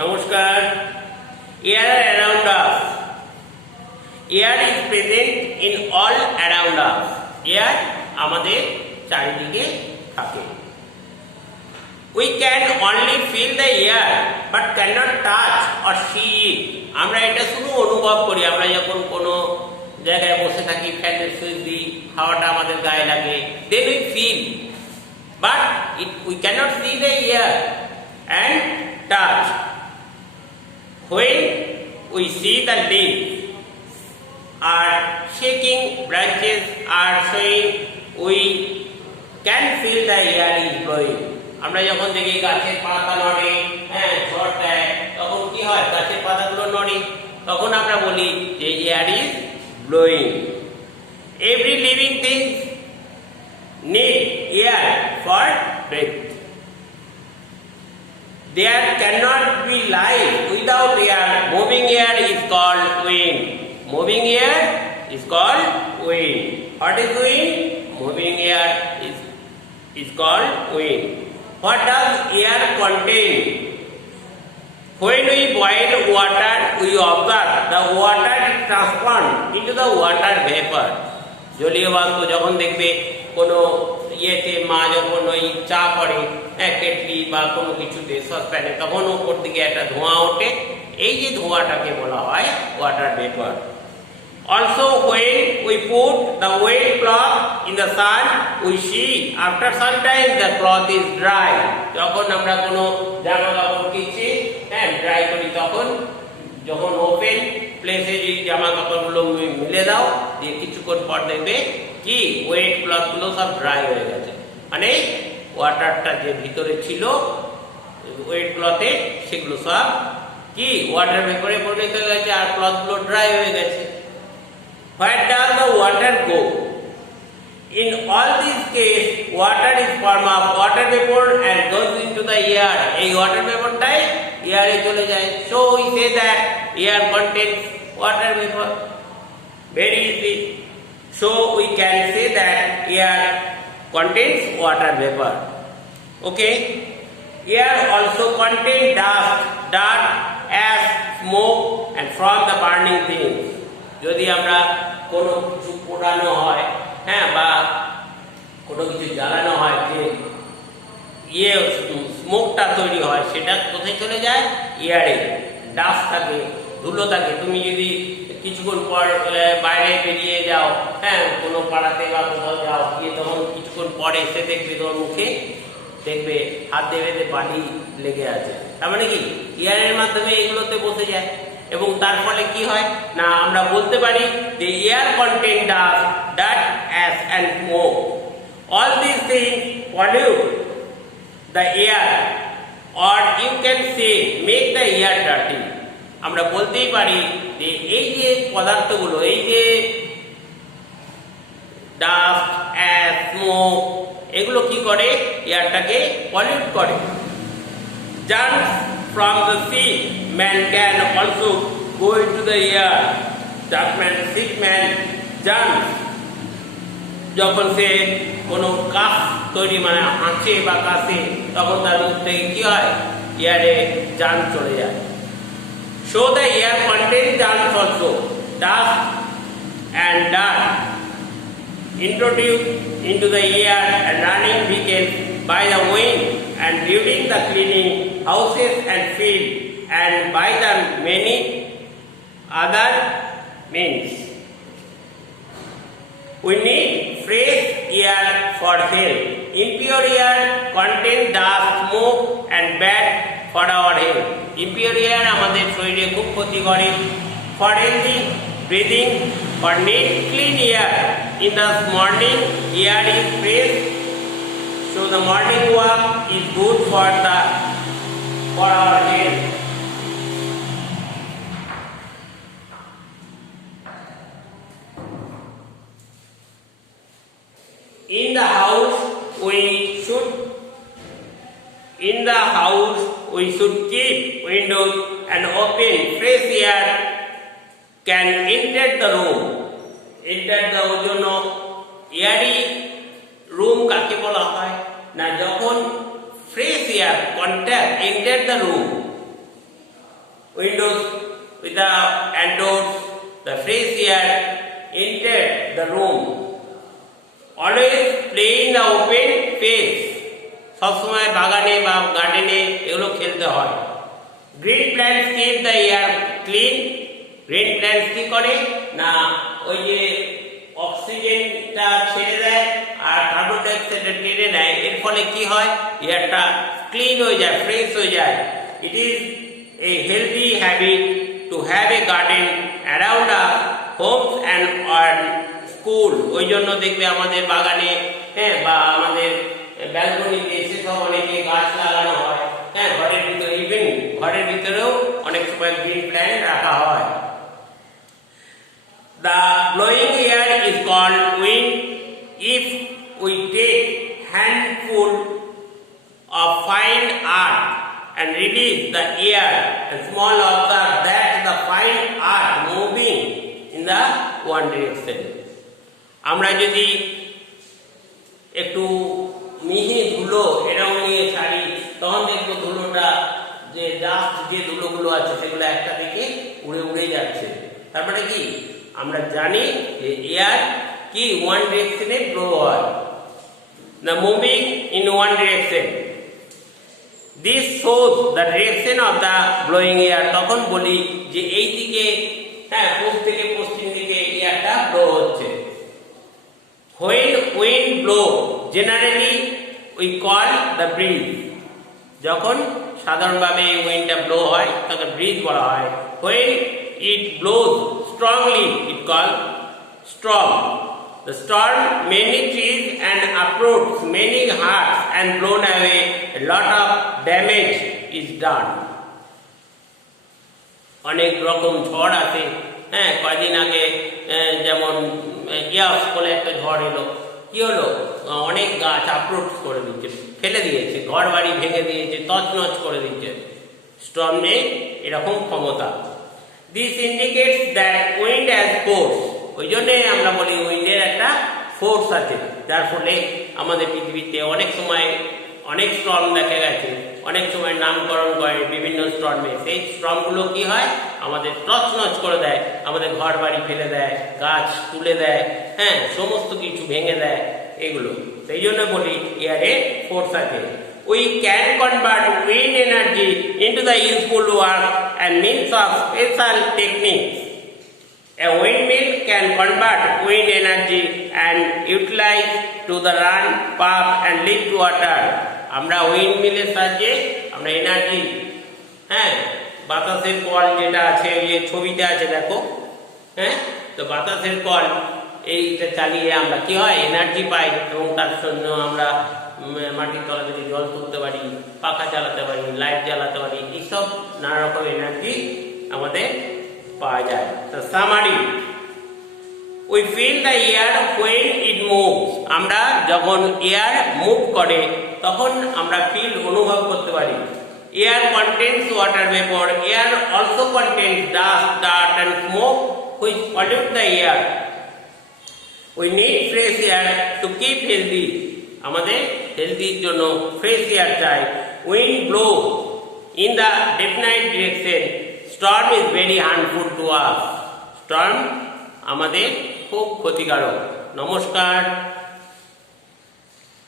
নমস্কার। Air around us. Air is present in all around us. Air আমাদের চারিদিকে থাকে। We can only feel the air but cannot touch or see it. আমরা এটা শুধু অনুভব করি। আমরা যখন কোনো জায়গায় বসে থাকি, ফ্যানের সুইচ দিই, হাওয়াটা আমাদের গায়ে লাগে, then we feel, but we cannot see the air and touch. When we see the leaves are shaking, branches are swaying, we can feel the air is blowing. আমরা যখন দেখি গাছের পাতা নড়ে, ঝড় দেয়, তখন কি হয়? গাছের পাতাগুলো নড়ে, তখন আমরা বলি যে air is blowing. Every living thing need air for breath. There cannot be life without air. Moving air is called wind. Moving air is called wind. What is wind? Moving air is called wind. What does air contain? When we boil water, we observe the water is transformed into the water vapor. জলীয় বাষ্প যখন দেখবে কোনো ইয়েতে মা যখন ওই চা করে কেটলি বা কোনো কিছুতে সসপ্যানে, তখন উপর দিকে একটা ধোঁয়া ওঠে। এই যে ধোঁয়াটাকে বলা হয় water vapour. Also when we put the wet cloth in the sun, we see after some time the cloth is dry. যখন আমরা কোনো জামা কাপড় কিনছি, ড্রাই করি, তখন যখন ওপেন প্লেসে যে জামা কাপড়গুলো মিলে দাও, দিয়ে কিছুক্ষণ পর দেখবে কি ওয়েট ক্লথগুলো সব ড্রাই হয়ে গেছে। মানে ওয়াটারটা যে ভিতরে ছিল ওয়েট ক্লথে, সেগুলো সব কি ওয়াটার ভেপরে পরিণত হয়ে গেছে আর ক্লথগুলো ড্রাই হয়ে গেছে। Where does the water go? In all these cases, water is form of water vapor and goes into the air. এই water vaporটাই এয়ারে চলে যায়। So we say that air contains water vapor. Very easy. So we can say that air contains water vapor. Okay. Air also contains dust, dirt, ash, smoke, and from the burning things. যদি আমরা কোনো কিছু পোড়ানো হয়, বা কোনো কিছু জ্বালানো হয়, যে স্মোকটা তৈরি হয়, সেটা কোথায় চলে যায়? এয়ারে। ডাস্ট থাকে, ধুলো থাকে। তুমি যদি কিছুক্ষণ পর বাইরে বেরিয়ে যাও, কোনো পাড়াতে বা কোথাও যাও, গিয়ে তখন কিছুক্ষণ পরে এসে দেখবে তোমার মুখে দেখবে হাত দেবে বালি লেগে আছে। তার মানে কি এয়ারের মাধ্যমে এগুলোতে বসে যায়, এবং তার ফলে কি হয় না আমরা বলতে পারি যে air contain dust, dirt, ash and smoke. All this things pollute the air, or you can say make the air dirty. আমরা বলতেই পারি যে এই যে পদার্থগুলো, এই যে ডাস্ট, অ্যাশ, স্মোক, এগুলো কি করে? এয়ারটাকে পলিউট করে। Germs from the sea man can also go into the air. That man, sick man, germs যখন সে কোনো কাশ তৈরি মানে হাঁচে বা কাশে, তখন তার মুখ থেকে কি হয়? এয়ারে জার্ম চলে যায়। So the air contains germs also, dust and dirt introduced into the air and running vehicles by the wind and during the cleaning houses and fields and by the many other means. We need fresh air for health. Impure air contains dust, smoke and bad for our health. Impure air আমাদের শরীরে খুব ক্ষতি করে। For healthy breathing, for need clean air. In the morning, air is fresh. So the morning walk is good for our health. In the house we should keep windows and open. Fresh air can enter the room. ওই জন্য Airee room কাকে বলা হয় না? যখন fresh air contact enter the room, windows with the and doors, the fresh air entered the room. Always play in the open space. সবসময় বাগানে বা গার্ডেনে এগুলো খেলতে হয়। Green plants keep the air clean. Green plants কি করে না ওই যে অক্সিজেনটা ছেড়ে দেয় আর কার্বন ডাই অক্সাইডটা টেনে নেয়, এর ফলে কি হয় এয়ারটা ক্লিন হয়ে যায়, ফ্রেশ হয়ে যায়। It is a healthy habit to have a garden around our homes and school. ওই জন্য দেখবে আমাদের বাগানে বা আমাদের ব্যালকনিতে সেসব অনেকে গাছ লাগানো হয়। ঘরের ভিতরে, ইভেন ঘরের ভিতরেও অনেক সময় গ্রিন প্ল্যান্ট রাখা হয়। The blowing air is called wind. If we take handful of fine earth and release the air, and small observe that the fine earth moving in the one direction. আমরা যদি একটু মিহি ধুলো এরকম নিয়ে ছাড়ি, তখন দেখবো ধুলোটা যে ডাস্ট যে ধুলোগুলো আছে সেগুলো একটা দিকে উড়ে উড়ে যাচ্ছে। তারপরে কি আমরা জানি যে এয়ার কি ওয়ান ডিরেকশনে ব্লো হয়, the moving in one direction. This shows the direction of the blowing air. তখন বলি যে এই দিকে পূর্ব থেকে পশ্চিম দিকে এয়ারটা ব্লো হচ্ছে। When wind blow generally we call the breeze. যখন সাধারণভাবে উইন্ডটা ব্লো হয় তাকে ব্রিজ বলা হয়। When it blows strongly it called storm. The storm many trees and uproots many hearts and blown away, a lot of damage is done. অনেক রকম ঝড় আছে। কয়দিন আগে যেমন ইয়াস বলে একটা ঝড় এলো, কি হলো অনেক গাছ আপরুট করে দিচ্ছে, ফেলে দিয়েছে, ঘর বাড়ি ভেঙে দিয়েছে, তছনছ করে দিচ্ছে। স্টর্মে এরকম ক্ষমতা। This indicates that wind has force. ওই জন্যে আমরা বলি উইন্ডের একটা ফোর্স আছে, যার ফলে আমাদের পৃথিবীতে অনেক সময় অনেক স্টর্ম দেখা গেছে, অনেক সময় নামকরণ করে বিভিন্ন স্টর্মে। সেই স্টর্মগুলো কি হয় আমাদের তছনছ করে দেয়, আমাদের ঘর বাড়ি ফেলে দেয়, গাছ তুলে দেয়, সমস্ত কিছু ভেঙে দেয় এগুলো। সেই জন্য বলি এয়ারে ফোর্স আছে। We can convert wind energy into the useful work and means of special techniques. A windmill can convert wind energy and utilize to the run, pump and lift water. আমরা উইন্ডমিলের সাহায্যে আমরা এনার্জি, বাতাসের call যেটা আছে ওই যে ছবিতে আছে দেখো, তো বাতাসের কল এইটা চালিয়ে আমরা কি হয় এনার্জি পাই, এবং তার জন্য আমরা মাটির তলা থেকে জল তুলতে পারি, পাখা চালাতে পারি, লাইট জ্বালাতে পারি, এইসব নানা রকম এনার্জি আমাদের পাওয়া যায়। তো summary, we feel the air when it moves. আমরা যখন এয়ার মুভ করে তখন আমরা ফিল অনুভব করতে পারি। Air contains water vapor. Air also contains dust, dirt and smoke which pollute the air. We need fresh air to keep healthy. আমাদের হেলদির জন্য ফ্রেশ এয়ার চাই। Wind blow in the definite direction. Storm is very harmful to us. Storm আমাদের খুব ক্ষতিকারক। নমস্কার।